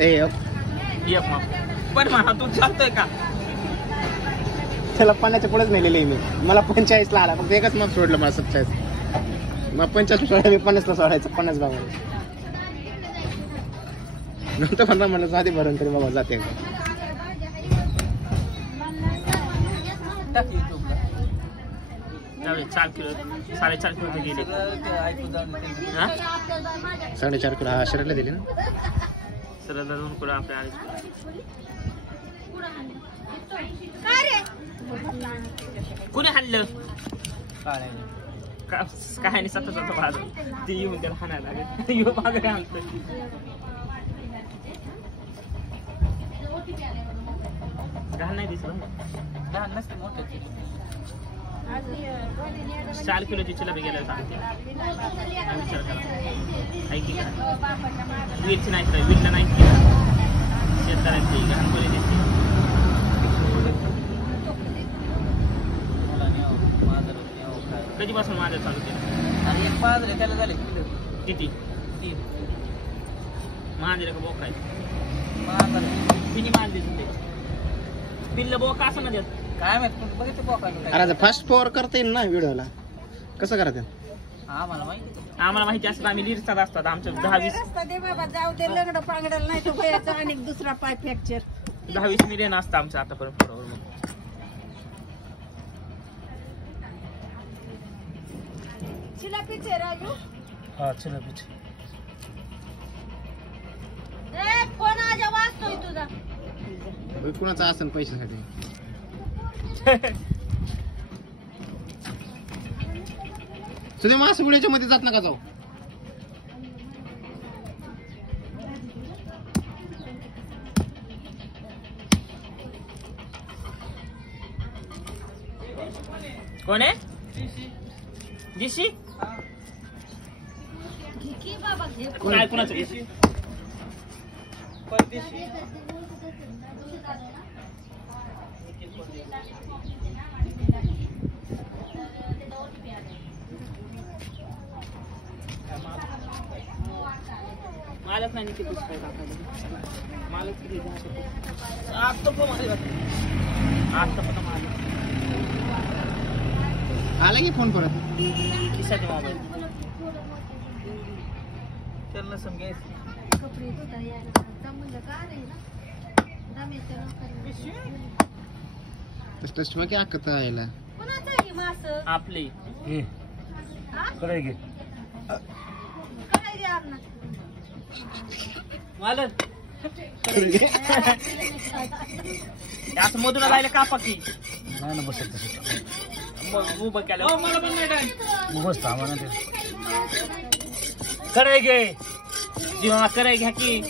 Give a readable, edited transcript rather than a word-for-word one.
एक मग पण म्हणा तू चालतोय का? त्याला 50च्या पुढेच नेलेले मी. मला 45ला आला फक्त एकच मग सोडलं मला 47. मग 50 सोडायला मी 50ला सोडायचं 50 बाबा. नंतर म्हणा म्हणलं साधी भरून तरी बाबा जाते. टाक युट्यूबला. 4 किलो 4.5 किलो गेले. 4.5 किलो हा शरीरला दिली ना. सरळ 2 किलो आपल्या कोणी हल्लं काय नाही सतत भाज ते येऊन त्याला हाणायला लागेल. येऊ मागं काय आणतं घाल नाही दिसलं. घाल नसते मोठं 4 किलोची चिलापी गेल्यावर सांगते. विचार करा ऐकी का वीरची नाही तर वीरला नाही शेतकऱ्यांची घाण बोली दिसते. कधीपासून माझं चालू केलं? आणि एक पाजले त्याला झाले किती? 3 मांजरे का बोक आहे? पिनी मांजरी होते पिल्ल बोक असं ना देत काय माहित बघितलं बोका. अरे फास्ट फॉरवर्ड करता येईल ना व्हिडिओला. कसं करायचं? आम्हाला माहिती असतं आम्ही लिहितात असतात आमच्या 10-20 जाऊ दे लग्न पांगडल नाही तो भयाचा आणि दुसरा पाय फ्रॅक्चर 10-20 मिलियन असतं आमचं आतापर्यंत. बरोबर चिलापीचे राजू. हा चिलापीचे फोन आज वाजतोय तुझा. कुणाचा असेल पैशासाठी. तुम्ही मासे उड्याच्या मध्ये जात नका जाऊ. कोण आहे? जीशी काय कुणाचं मालच नाही किती पुस्तक मालच किती आता पण माल आला की फोन परत किशाचे मोबाईल त्यांना समजायचं तसं मग काय करता यायला आपली कडे घे मालक असं मधून राहिलं का पक्की नाही ना बसत उभं केलं मला पण नाही बसता म्हणा ते करे घे जीवा करे घ्या की